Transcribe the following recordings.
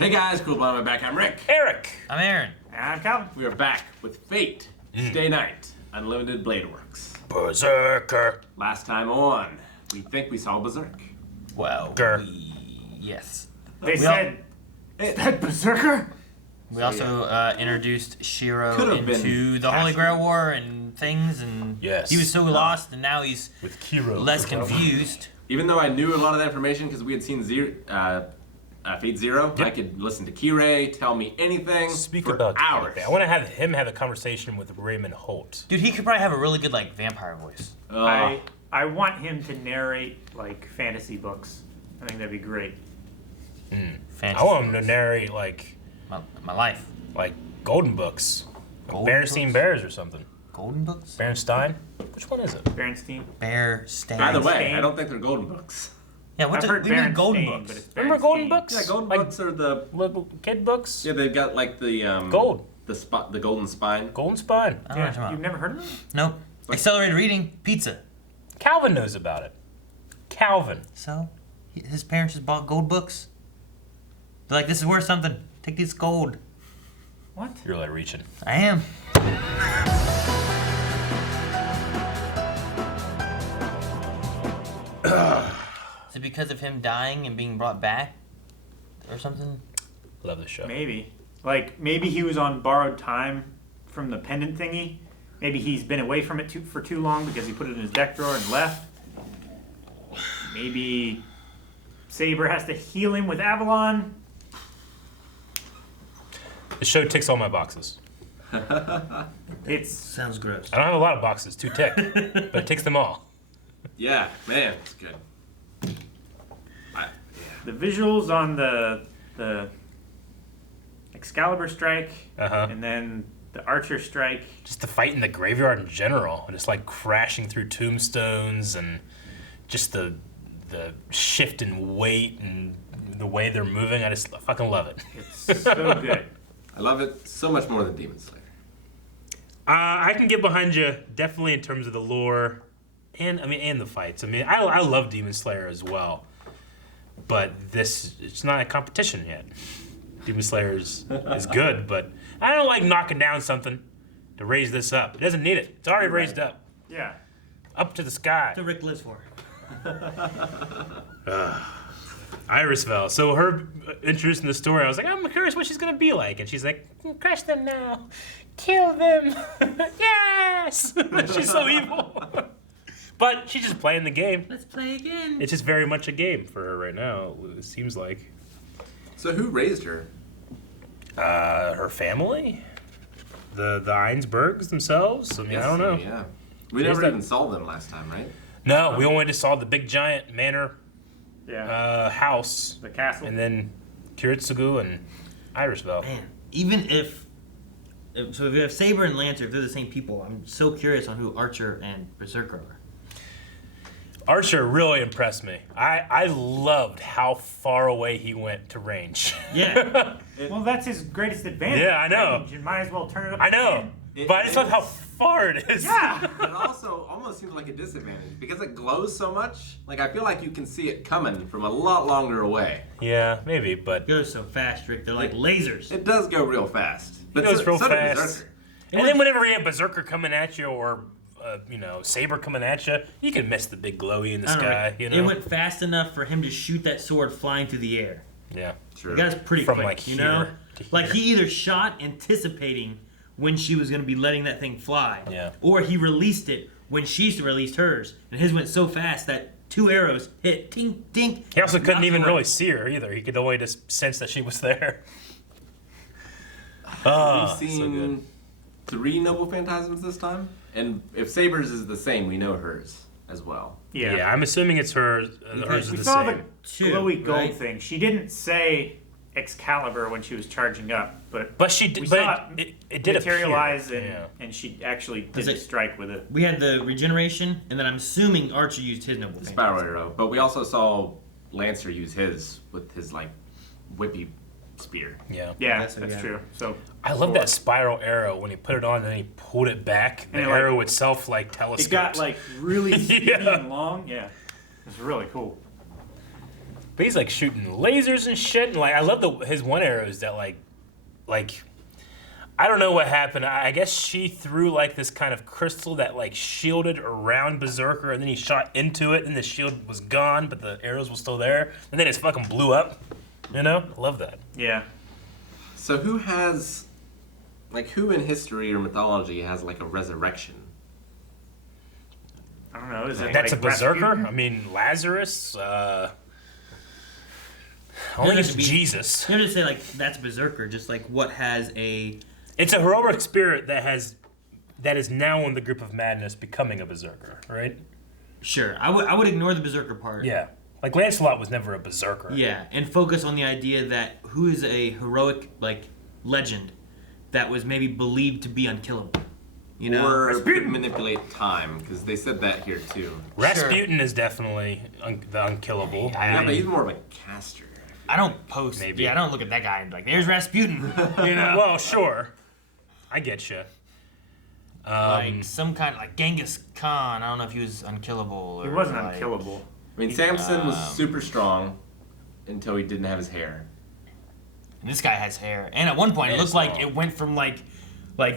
Hey guys, cool blind, I'm back. I'm Rick. Eric. I'm Aaron. And I'm Calvin. We are back with Fate, Stay Night, Unlimited Blade Works. Berserker. Last time on, we think we saw Berserk. Well, Ger. yes. They said, is that Berserker? We also introduced Shiro Could've been into the Holy Grail War and things, and Yes. he was so lost, and now he's With Kiro. less confused. Even though I knew a lot of that information because we had seen Fate Zero, Yep. I could listen to Kirei tell me anything Speak for about hours. I want to have him have a conversation with Raymond Holt. Dude, he could probably have a really good like vampire voice. I want him to narrate like fantasy books. I think that'd be great. Fantasy I want him to books. narrate like my life. golden books. Golden Berenstein books? Bears or something. Golden books? Berenstein? Which one is it? Berenstein. Bear Stain. Either way, Stain. I don't think they're golden books. Yeah, what I've the heard we mean golden Berenstain, books? but it's Remember golden Berenstein. books? Yeah, golden Like books are the little kid books? yeah they've got like the Gold. the golden spine. Golden Spine. I don't know what you're Yeah, talking you've about. never heard of them? Nope. Accelerated reading, pizza. Calvin knows about it. Calvin. So, his parents just bought gold books. They're like, this is worth something. Take this gold. What? You're really reaching. I am. Is it because of him dying and being brought back? Or something? Love this show. Maybe. Like, maybe he was on borrowed time from the pendant thingy. Maybe he's been away from it for too long because he put it in his deck drawer and left. Maybe Saber has to heal him with Avalon. The show ticks all my boxes. It's Sounds gross. I don't have a lot of boxes to tick, but it ticks them all. Yeah, man, it's good. the visuals on the Excalibur strike, Uh-huh. and then the Archer strike. Just the fight in the graveyard in general, and it's like crashing through tombstones, and just the shift in weight and the way they're moving. I fucking love it. It's so good. I love it so much more than Demon Slayer. I can get behind you definitely in terms of the lore, and the fights. I love Demon Slayer as well, but it's not a competition yet. Demon Slayer is good, but I don't like knocking down something to raise this up. It doesn't need it. It's already raised up. Yeah. Up to the sky. That's what Rick lives for. Irisville. So her introducing the story, I was like, I'm curious what she's gonna be like, and she's like, crush them now, kill them, yes. She's so evil, but she's just playing the game. Let's play again. It's just very much a game for her right now. It seems like So who raised her? her family, the Einsbergs themselves. I don't know. Yeah, we never even saw them last time, right? No, we only just saw the big giant manor Yeah. house, The castle. and then Kiritsugu and Irisville. Man, even if you have Saber and Lancer, if they're the same people, I'm so curious on who Archer and Berserker are. Archer really impressed me. I loved how far away he went to range. Yeah. Well, that's his greatest advantage. Yeah, I know. Range. You might as well turn it up. I know, again. but I just love how far it is. Yeah. But it also almost seems like a disadvantage because it glows so much. Like I feel like you can see it coming from a lot longer away. Yeah, maybe, but It goes so fast, Rick. They're like lasers. It does go real fast. But goes real so did fast. Berserker. and then whenever you have Berserker coming at you or Saber coming at you, you can miss the big glowy in the I don't know, sky. Rick. You know, It went fast enough for him to shoot that sword flying through the air. yeah. Sure. The guy's pretty From, quick, like, you here know? to Like here. he either shot anticipating when she was going to be letting that thing fly, Yeah. or he released it when she released hers, and his went so fast that 2 arrows hit, tink, tink. He also couldn't Not even one. really see her either. He could only just sense that she was there. We've So seen good. 3 Noble Phantasms this time, and if Saber's is the same, we know hers as well. Yeah. Yeah, I'm assuming it's her. Hers is We the saw same. the Two, glowy gold right? thing. She didn't say Excalibur when she was charging up, but But she we did. saw But it did materialize appear. and, Yeah. and she actually did Does the it- strike with it. We had the regeneration, and then I'm assuming Archer used his noble. The Phantasm. Spiral Arrow. But we also saw Lancer use his with his like whippy spear. Yeah. Yeah, That's that's what- yeah. true. So I love that spiral arrow when he put it on and then he pulled it back. The And it, like- arrow itself like telescoped. it got like really skinny Yeah. and long. Yeah, it's really cool. But he's like shooting lasers and shit, and like I love his one arrows that like I don't know what happened. I guess she threw like this kind of crystal that like shielded around Berserker, and then he shot into it, and the shield was gone, but the arrows were still there, and then it fucking blew up. You know, I love that. Yeah. So who in history or mythology has like a resurrection? I don't know. Is it That's like a Berserker. Rasputin? I mean, Lazarus. I think it's Jesus. You have to say like that's Berserker, just like what has a. It's a heroic spirit that is now in the group of madness, becoming a Berserker, right? Sure, I would ignore the Berserker part. Yeah, like Lancelot was never a Berserker. Yeah, and focus on the idea that who is a heroic like legend that was maybe believed to be unkillable. You know, Or could manipulate time, because they said that here too. Rasputin is definitely the unkillable. Yeah, but he's more of a caster. I don't post. Maybe. Yeah, I don't look at that guy and be like, "There's Rasputin." You know, Well, sure, I get you. like some kind of like Genghis Khan. I don't know if he was unkillable. Or He wasn't like, unkillable. I mean, Samson was super strong until he didn't have his hair. And this guy has hair, and at one point it Yeah, looked like small. it went from like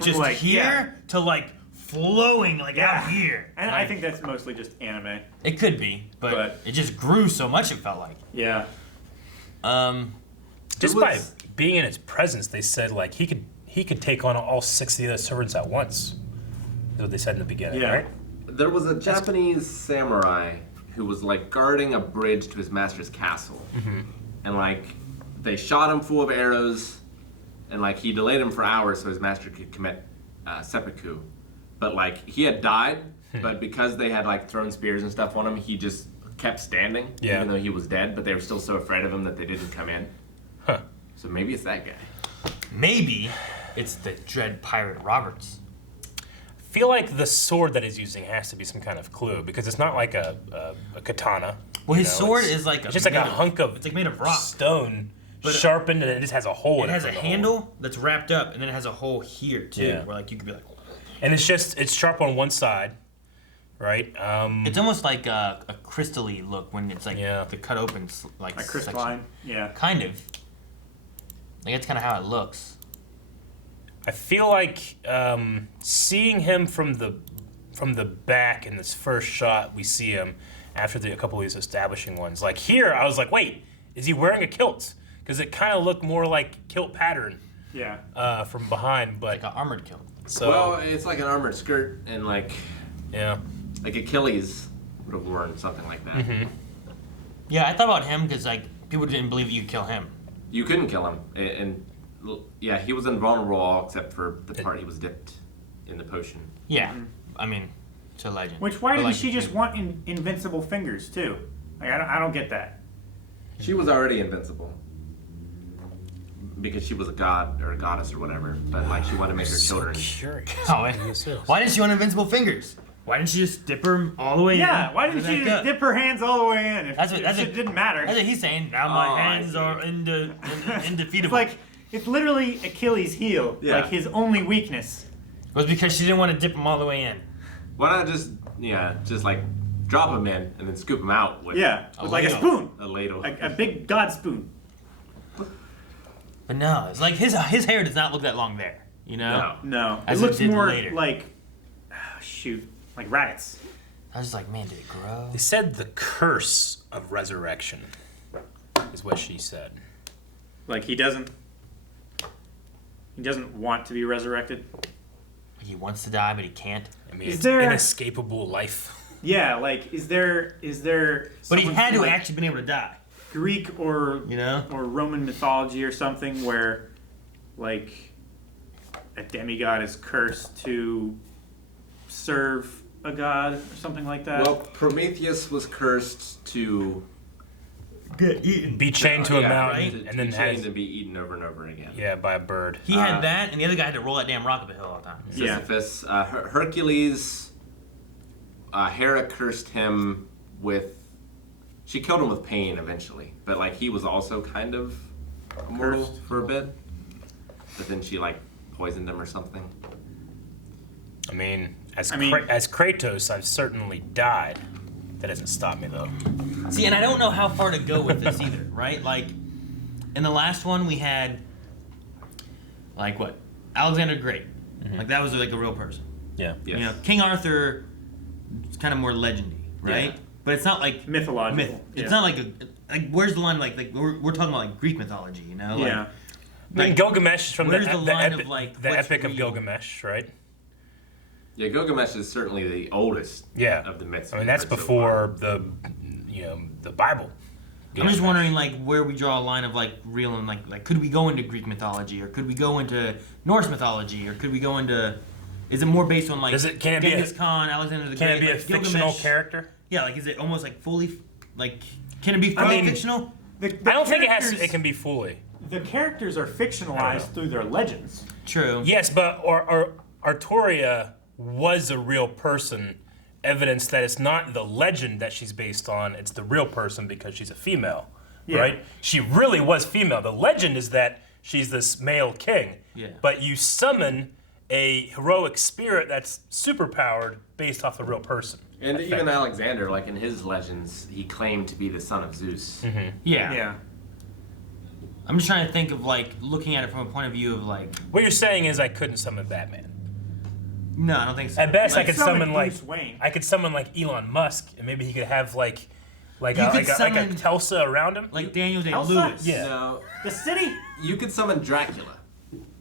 just like, here to like flowing like out here. And Like, I think that's mostly just anime. it could be, but it just grew so much. It felt like. Yeah. Just It by was- being in its presence, they said like he could take on all 6 of the other servants at once. That's what they said in the beginning, Yeah. right? There was a Japanese samurai who was like guarding a bridge to his master's castle, and like they shot him full of arrows, and like he delayed him for hours so his master could commit seppuku. But like he had died, but because they had like thrown spears and stuff on him, he just kept standing, Yeah. even though he was dead. But they were still so afraid of him that they didn't come in. Huh. So maybe it's that guy. Maybe it's the Dread Pirate Roberts. Feel like the sword that he's using has to be some kind of clue because it's not like a katana. Well, you his know, sword it's- is like it's just like a made of- hunk of it's like made of rock. stone, But- sharpened, and it just has a hole It in has it. a from the handle hole. that's wrapped up, and then it has a hole here too, Yeah. where like you could be like. And it's sharp on one side, right? It's almost like a crystally look when it's like Yeah. the cut open like Like section. crystalline. Yeah. Kind of. Like that's kind of how it looks. I feel like seeing him from the back in this first shot, we see him after a couple of these establishing ones. Like here, I was like, wait, is he wearing a kilt? Because it kind of looked more like kilt pattern Yeah. from behind, but Like an armored kilt. so Well, it's like an armored skirt, and like yeah. Achilles would have worn something like that. Yeah, I thought about him because like people didn't believe you could kill him. You couldn't kill him, and yeah, he was invulnerable all except for the part he was dipped in the potion. Yeah, I mean, it's a legend. Which why But, didn't like, she just want invincible fingers too? Like I don't get that. She was already invincible because she was a god or a goddess or whatever. But like she wanted to make her children. Curious. Oh, why didn't she want invincible fingers? Why didn't she just dip her all the way in? Yeah. Why didn't Where'd she that just go? dip her hands all the way in? If, That's what- if that's it what- didn't matter. That's what he's saying. Now my Oh, I hands see. are indefeatable. It's like it's literally Achilles' heel. Yeah. Like his only weakness. It was because she didn't want to dip them all the way in. Why not just like drop him in and then scoop him out with Yeah. A With like a ladle. spoon. a ladle? Like a big god spoon. But no, it's like his hair does not look that long there. You know? No. No. As it it looks did more later. like like rabbits. I was just like, man, did it grow? They said the curse of resurrection is what she said. Like he doesn't want to be resurrected. He wants to die, but he can't. I mean, Is it's there- inescapable life. Yeah, like is there But he someone had from, to like, actually been able to die. Greek or You know? or Roman mythology or something where like a demigod is cursed to serve a god or something like that? Well, Prometheus was cursed to Get eaten. Be chained to a mountain right? to and then be chained has and be eaten over and over again. yeah by a bird. He had that, and the other guy had to roll that damn rock up a hill all the time. Yeah. Sisyphus, Hercules, Hera cursed him with. She killed him with pain eventually, but like he was also kind of immortal Cursed. for a bit. But then she like poisoned him or something. I mean, as I mean- as Kratos, I've certainly died. That doesn't stop me though. See, and I don't know how far to go with this either, right? Like, in the last one we had, like what? Alexander the Great. Like that was like a real person. Yeah. Yes. You know, King Arthur is kind of more legendy, right? Yeah. But it's not like Mythological. myth. It's not like where's the line? Like we're talking about like Greek mythology, you know? Like, Yeah. I mean, Gilgamesh is from where's the line of, epic, like, the what's Epic of real? Gilgamesh, right? Yeah, Gilgamesh is certainly the oldest Yeah. of the myths. I mean, that's we've heard so far. before the Bible. I'm just wondering, like, where we draw a line of like real and like could we go into Greek mythology or could we go into Norse mythology or could we go into? Is it more based on like Can it be Genghis Khan, Alexander the Can Great? it be a like, fictional Gilgamesh? character? Yeah, like is it almost like fully like? Can it be fully mean, fictional? The I don't think characters- it can be fully. The characters are fictionalized through their legends. True. Yes, but or Arturia was a real person. Evidence that it's not the legend that she's based on; it's the real person because she's a female, Yeah. right? She really was female. The legend is that she's this male king. Yeah. But you summon a heroic spirit that's superpowered based off the real person. And even Alexander, like in his legends, he claimed to be the son of Zeus. Yeah. Yeah. I'm just trying to think of like looking at it from a point of view of like. What you're saying is I couldn't summon Batman. No, I don't think so. At best, Like, I could summon summon like Bruce Wayne. I could summon like Elon Musk, and maybe he could have like You could a summon- Telsa around him. like Daniel Elsa? Day-Lewis. Yeah. No, The city? you could summon Dracula.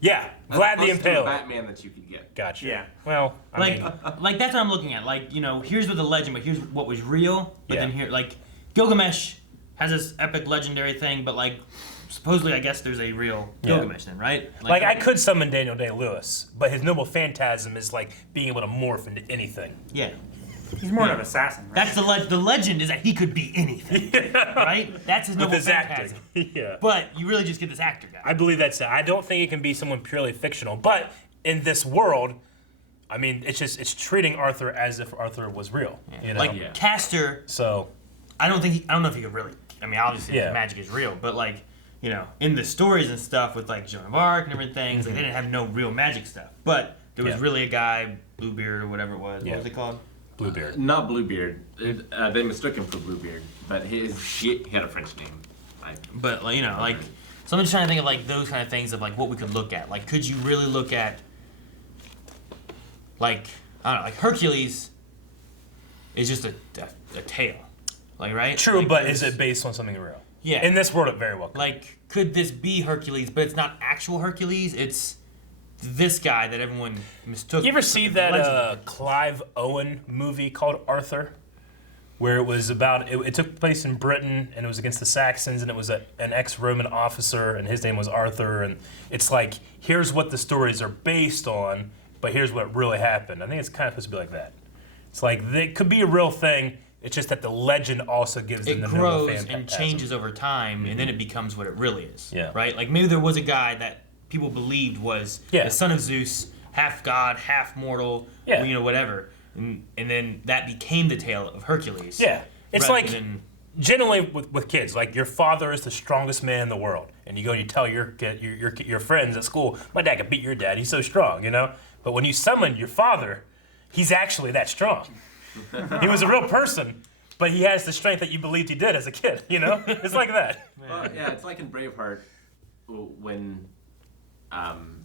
Yeah, That's Vlad the close to a Impaler. Batman that you could get. Gotcha. Yeah. Well, I Like, mean, like that's what I'm looking at. Like, you know, here's what the legend, but here's what was real. But Yeah. then here, like, Gilgamesh has this epic legendary thing, but like, supposedly, I guess there's a real Yeah. Gilgamesh then, right? like I could summon Daniel Day-Lewis, but his noble phantasm is like being able to morph into anything. Yeah. He's more of an assassin, right? That's the legend is that he could be anything, right? That's his With noble his acting. phantasm. Yeah. But you really just get this actor guy. I believe that's it. I don't think it can be someone purely fictional, but in this world, I mean, it's treating Arthur as if Arthur was real. You know. Like Yeah. Castor, So I don't know if he could really. I mean, obviously, Yeah. magic is real, but like, you know, in the stories and stuff with like Joan of Arc and everything, like, they didn't have no real magic stuff. But there was Yeah. really a guy, Bluebeard or whatever it was. Yeah. What was it called? Bluebeard. Not Bluebeard. They mistook him for Bluebeard, but he had a French name. But like, you know, like, so I'm just trying to think of like those kind of things of like what we could look at. Like, could you really look at, like, I don't know, like Hercules is just a tale, like, right? True, Like, but is there's- it based on something real? Yeah. In this world, it very well could. Like, could this be Hercules? But it's not actual Hercules. It's this guy that everyone mistook. You ever see for the that legend. Clive Owen movie called Arthur? Where it was about, it took place in Britain and it was against the Saxons and it was an ex-Roman officer and his name was Arthur and it's like, here's what the stories are based on, but here's what really happened. I think it's kind of supposed to be like that. It's like, it could be a real thing, it's just that the legend also gives them It the grows noble and phantasm. changes over time, and then it becomes what it really is. Yeah. Right? Like, maybe there was a guy that people believed was Yeah. the son of Zeus, half god, half mortal, Yeah. you know, whatever. And then that became the tale of Hercules. Yeah. It's rather like, than- generally with kids, like your father is the strongest man in the world, and you go and you tell your friends at school, my dad could beat your dad. He's so strong, you know. But when you summon your father, he's actually that strong. He was a real person, but he has the strength that you believed he did as a kid. You know, it's like that. Well, yeah, it's like in Braveheart when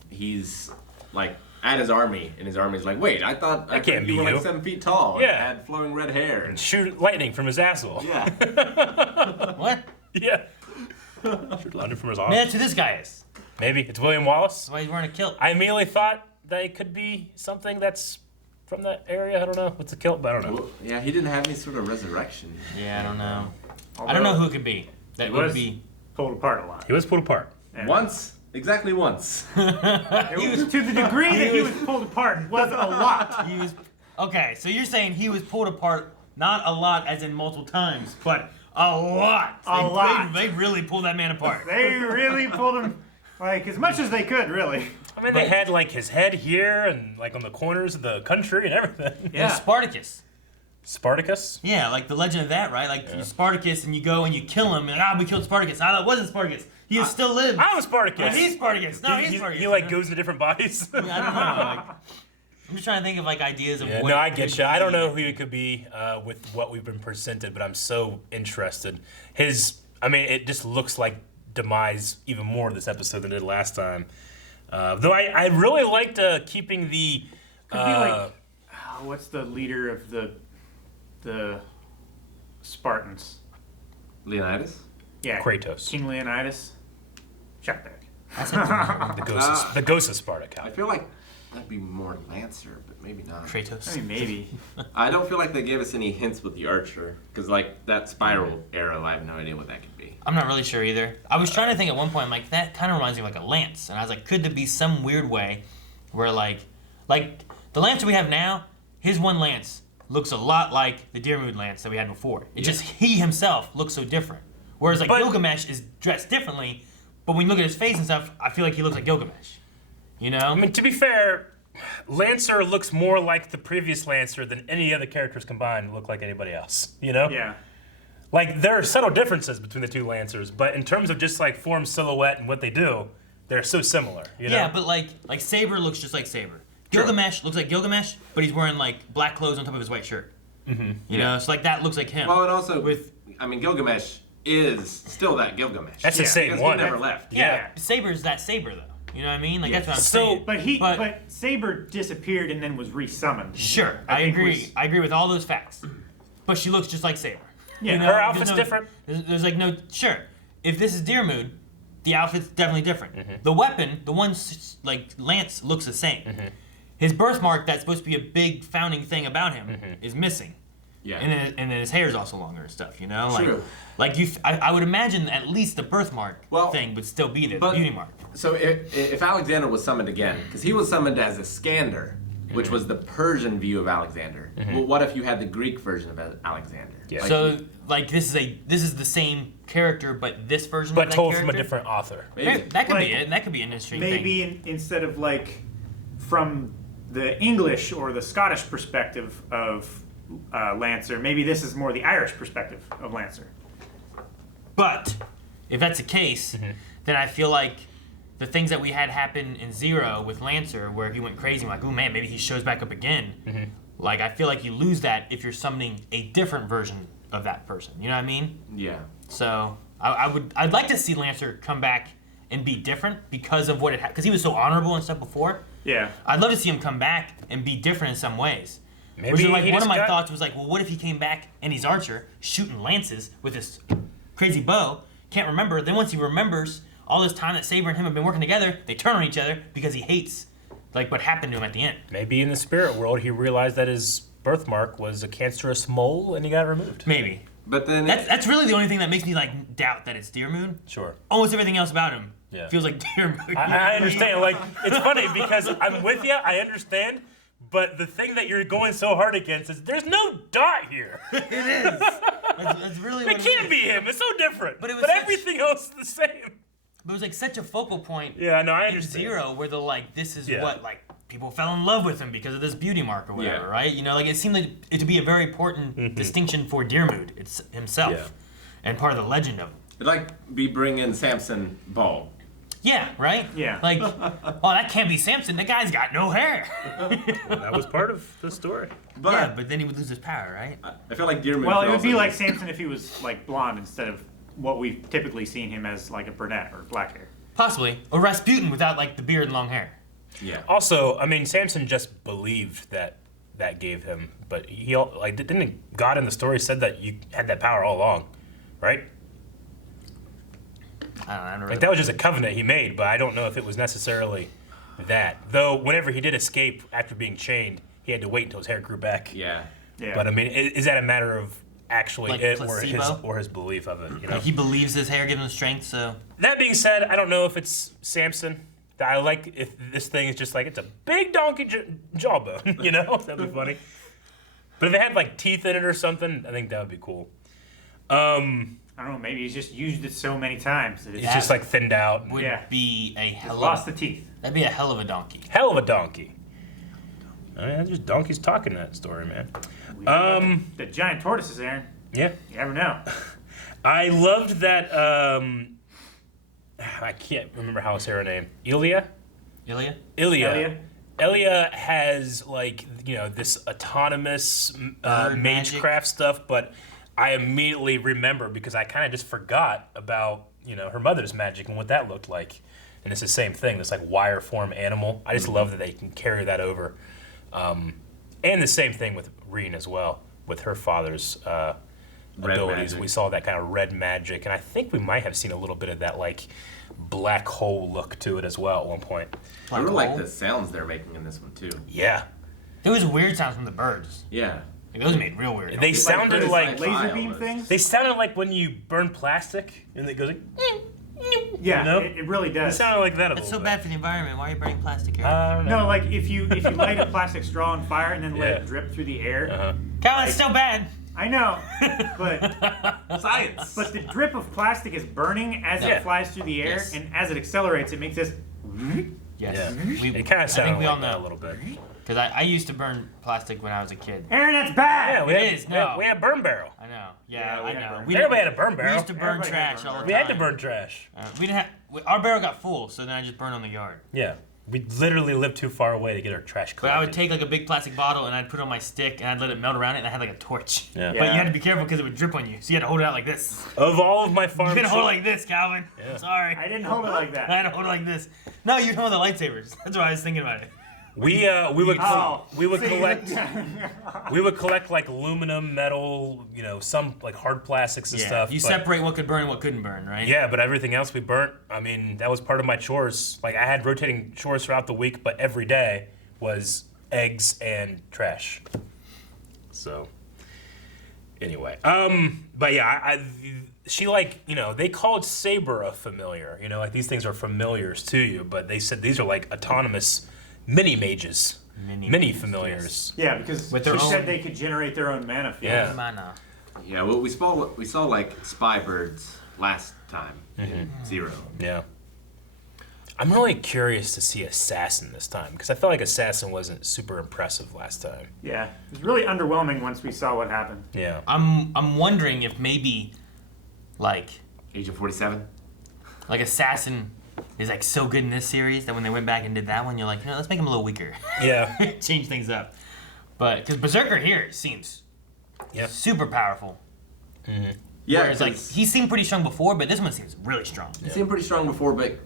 he's like at his army, and his army's like, wait, I thought can't you be were like you." 7 feet tall. And Yeah. had flowing red hair. And Shoot lightning from his asshole. yeah. What? Yeah. Shoot lightning from his arm. Man, that's who this guy is. Maybe it's William Wallace. That's why he's wearing a kilt. I immediately thought that it could be something that's from that area. I don't know. What's a kilt? But I don't know. Well, yeah, he didn't have any sort of resurrection. Yeah, I don't know. I don't know who it could be. That would was be. pulled apart a lot. He was pulled apart. And Once, exactly once. It was to the degree that he was pulled apart was a lot. He was. Okay, so you're saying he was pulled apart, not a lot as in multiple times, but a lot. A lot. They really pulled that man apart. They really pulled him, like, as much as they could, really. I mean, they had like his head here and like on the corners of the country and everything. And Spartacus. Spartacus? Yeah, like the legend of that, right? Like Spartacus, and you go and you kill him, and we killed Spartacus. It wasn't Spartacus. He still lives. I'm Spartacus. No, he's Spartacus. No, he's Spartacus. He like goes to different bodies. I don't know. Like, I'm just trying to think of like ideas of Yeah, what. no, I it get could you. I don't be. know who it could be with what we've been presented, but I'm so interested. It just looks like Demise even more this episode than it did last time. Though I really liked keeping the. Could be like, what's the leader of the Spartans? Leonidas? Yeah, Kratos. King Leonidas. Shut back. The ghost of Sparta. I feel like that'd be more Lancer, but maybe not. Kratos. I mean, maybe. I don't feel like they gave us any hints with the archer, because like that spiral arrow, I have no idea what that could be. I'm not really sure either. I was trying to think at one point, I'm like, that kind of reminds me of like a lance. And I was like, could there be some weird way where like the lance we have now, his one lance looks a lot like the Deermood lance that we had before. It just, he himself looks so different. Whereas like Gilgamesh is dressed differently, but when you look at his face and stuff, I feel like he looks like Gilgamesh. You know? I mean, to be fair, Lancer looks more like the previous Lancer than any other characters combined look like anybody else. You know? Yeah. Like, there are subtle differences between the two Lancers, but in terms of just like form, silhouette, and what they do, they're so similar. You know? Yeah, but like Saber looks just like Saber. Gilgamesh looks like Gilgamesh, but he's wearing like black clothes on top of his white shirt. Mm-hmm. You know, so like that looks like him. Well, and also, Gilgamesh is still that Gilgamesh. That's the same because one. He never left. Yeah. Saber's that Saber though. You know what I mean? Like that's what I'm So- saying. But Saber disappeared and then was resummoned. Sure, I think agree. was- I agree with all those facts. But she looks just like Saber. Yeah. You know, Her there's outfit's different. There's like no sure. If this is Deermood, the outfit's definitely different. The weapon, the one like lance, looks the same. His birthmark, that's supposed to be a big founding thing about him, is missing. Yeah. And then his hair is also longer and stuff. You know, True. I would imagine at least the birthmark thing would still be there, the but- beauty mark. So if Alexander was summoned again, because he was summoned as Iskander, which was the Persian view of Alexander. Well, what if you had the Greek version of Alexander? Yeah. Like, So like this is the same character, but this version But of that told character? from a different author. maybe. That could Like, be it. That could be an interesting thing. Maybe instead of like from the English or the Scottish perspective of Lancer, maybe this is more the Irish perspective of Lancer. But if that's the case, then I feel like the things that we had happen in Zero with Lancer, where he went crazy, I'm like, oh man, maybe he shows back up again. Like I feel like you lose that if you're summoning a different version of that person. You know what I mean? Yeah. So I'd like to see Lancer come back and be different because of what it because he was so honorable and stuff before. Yeah. I'd love to see him come back and be different in some ways. Maybe Which is like he one of just my got- thoughts was like, well, what if he came back and he's Archer shooting lances with this crazy bow? Can't remember. Then once he remembers all this time that Saber and him have been working together, they turn on each other because he hates like what happened to him at the end. Maybe in the spirit world, he realized that his birthmark was a cancerous mole and he got it removed. Maybe. But then That's really the only thing that makes me like doubt that it's Deermoon. Sure. Almost everything else about him Yeah. feels like Deermoon. I understand. Like, it's funny because I'm with you. I understand. But the thing that you're going so hard against is there's no dot here. It is. That's really what It can't is. be him. It's so different. But it was But such- everything else is the same. But it was like such a focal point Yeah, no, I in understand. Zero where they're like, this is Yeah. what like people fell in love with him because of this beauty mark or whatever, Yeah. right? You know, like it seemed like it to be a very important distinction for Deermood it's himself Yeah. and part of the legend of him. it'd like be bringing Samson bald. Yeah, right? Yeah. Like, oh, that can't be Samson. That guy's got no hair. Well, that was part of the story. But Yeah, but then he would lose his power, right? I feel like Deermoon. Well, could it would also be like Samson if he was like blonde instead of what we've typically seen him as like a brunette or black hair. Possibly. Or Rasputin without like the beard and long hair. Yeah. Also, I mean, Samson just believed that gave him, but he like didn't God in the story said that you had that power all along, right? I don't know. I never Like that was just a covenant he made, but I don't know if it was necessarily that. Though whenever he did escape after being chained, he had to wait until his hair grew back. Yeah. Yeah. But I mean, is that a matter of actually Like it placebo? or his belief of it? You know. Like he believes his hair gives him strength, so That being said, I don't know if it's Samson. I like if this thing is just like it's a big donkey jawbone. You know, that'd be funny. But if it had like teeth in it or something, I think that would be cool. I don't know. Maybe he's just used it so many times that It's it's just like thinned out. would Yeah. be a hell lost of the teeth. that'd be a hell of a donkey. Hell of a donkey. I mean, that's just donkeys talking that story, man. The giant tortoises, Aaron. Yeah. You never know. I loved that. I can't remember how his her name. Ilya. Ilya? Ilya Ilya? Elia has this autonomous Magecraft stuff, but I immediately remember because I kind of just forgot about her mother's magic and what that looked like, and it's the same thing. This wire form animal. I just love that they can carry that over, and the same thing with Reen as well with her father's abilities. Magic. We saw that kind of red magic, and I think we might have seen a little bit of that black hole look to it as well at one point. I really like the sounds they're making in this one too. Yeah. There was weird sounds from the birds. Yeah. Those made real weird. They sounded like laser beam things. They sounded like when you burn plastic and it goes like. Yeah, it really It does. sounded like that a It's little so bit. bad for the environment. Why are you burning plastic, Eric? I don't know. No, like if you light a plastic straw on fire and then let it drip through the air. Calvin, it's still bad. I know, but Science. but the drip of plastic is burning as Yeah. it flies through the air, Yes. and as it accelerates, it makes this. Yes. Yeah. It kind of I sounded think we all like that a know. little bit. Because I used to burn plastic when I was a kid. Aaron, that's bad. Yeah, we It had, is, we had- no. we had a burn barrel. I know. Yeah, Yeah, we I had know. burn Everybody had a burn We barrel. used to burn Everybody had trash burn all the We time. had to burn trash. We didn't have. Our barrel got full, so then I just burned on the yard. Yeah. We literally lived too far away to get our trash But collected. I would take a big plastic bottle and I'd put it on my stick and I'd let it melt around it and I had a torch. Yeah. But you had to be careful because it would drip on you, so you had to hold it out like this. Of all of my farm You had to hold it shit- like this, Calvin. Yeah. Sorry. I didn't hold it like I that. had to hold it like this. No, you hold the lightsabers. That's why I was thinking about it. we would Oh, we would see? collect aluminum, metal, some hard plastics and stuff. You but- separate what could burn and what couldn't burn, right? Yeah, but everything else we burnt. I mean, that was part of my chores. I had rotating chores throughout the week, but every day was eggs and trash. So, anyway, but yeah, she they called Saber a familiar. These things are familiars to you, but they said these are autonomous mini mages, mini familiars. Yeah, because With she their said own- they could generate their own mana fields. Yeah. Mana. Yeah, well, we saw spy birds last time. in Zero. Yeah. I'm really curious to see Assassin this time because I felt like Assassin wasn't super impressive last time. Yeah, it was really underwhelming once we saw what happened. Yeah. I'm wondering if maybe Agent 47. Assassin is so good in this series that when they went back and did that one, you're like, let's make him a little weaker. Yeah. Change things up. But because Berserker here seems super powerful. Yeah, Whereas 'cause he seemed pretty strong before, but this one seems really strong. he seemed pretty strong before, but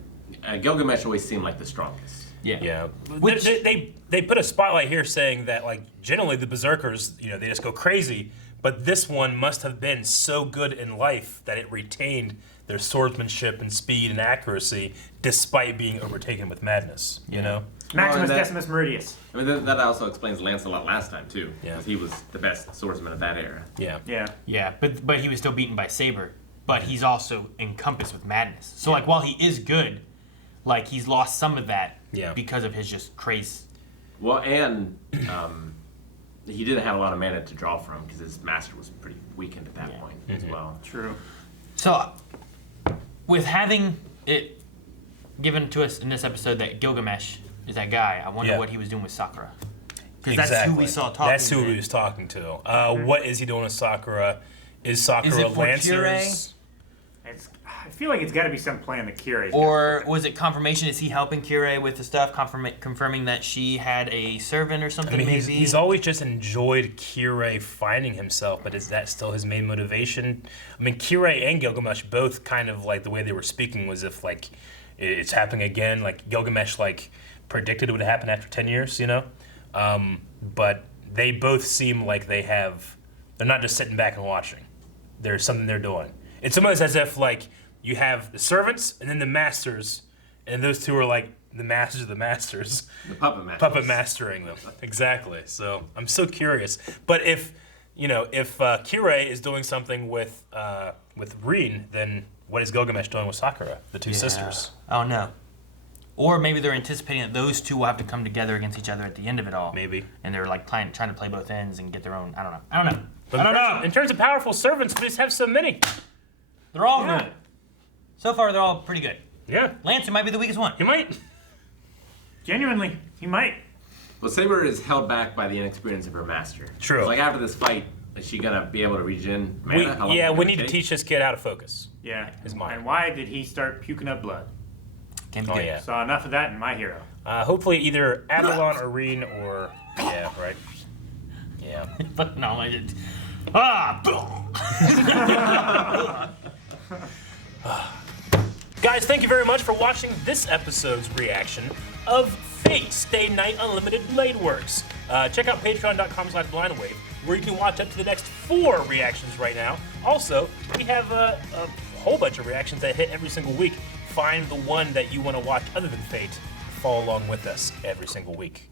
Gilgamesh always seemed like the strongest. Yeah. Which- They put a spotlight here saying that generally the Berserkers, they just go crazy, but this one must have been so good in life that it retained their swordsmanship and speed and accuracy despite being overtaken with madness, you know? Maximus that- Decimus Meridius. I mean, that also explains Lancelot last time too, Yeah. because he was the best swordsman of that era. Yeah. Yeah. Yeah, but he was still beaten by Saber. But he's also encompassed with madness. So while he is good, he's lost some of that because of his just craze. Well, and he didn't have a lot of mana to draw from because his master was pretty weakened at that point as well. True. So with having it given to us in this episode that Gilgamesh is that guy, I wonder what he was doing with Sakura. Because that's who we saw talking. That's who he was talking to. What is he doing with Sakura? Is Sakura Is it for Lancers? I feel like it's got to be some plan that Kyrie's Or was it confirmation? Is he helping Kyrie with the stuff, confirming that she had a servant or something? I mean, maybe he's always just enjoyed Kyrie finding himself, but is that still his main motivation? I mean, Kyrie and Gilgamesh both kind of the way they were speaking was if it's happening again. Gilgamesh predicted it would happen after 10 years, but they both seem like they're not just sitting back and watching. There's something they're doing. It's almost as if you have the servants and then the masters, and those two are the masters of the masters. The puppet master. Puppet mastering them. Exactly. So I'm so curious. But if Kyrie is doing something with Reen, then what is Gilgamesh doing with Sakura, the two sisters? Oh no. Or maybe they're anticipating that those two will have to come together against each other at the end of it all. Maybe. And they're trying to play both ends and get their own. I don't know. But in terms of powerful servants, we just have so many. They're all good. So far, they're all pretty good. Yeah. Lancer might be the weakest one. You might. Genuinely, he might. Well, Saber is held back by the inexperience of her master. True. It's after this fight, is she gonna be able to regen mana? We need to teach this kid how to focus. Yeah. His mind. And why did he start puking up blood? Can't be Oh good. yeah. Saw enough of that in My Hero. Hopefully either Avalon, Arene, or right. Yeah. But no, I did. Guys, thank you very much for watching this episode's reaction of Fate Stay Night Unlimited Blade Works. Check out patreon.com/blindwave, where you can watch up to the next 4 reactions right now. Also, we have a whole bunch of reactions that hit every single week. Find the one that you want to watch other than Fate. Follow along with us every single week.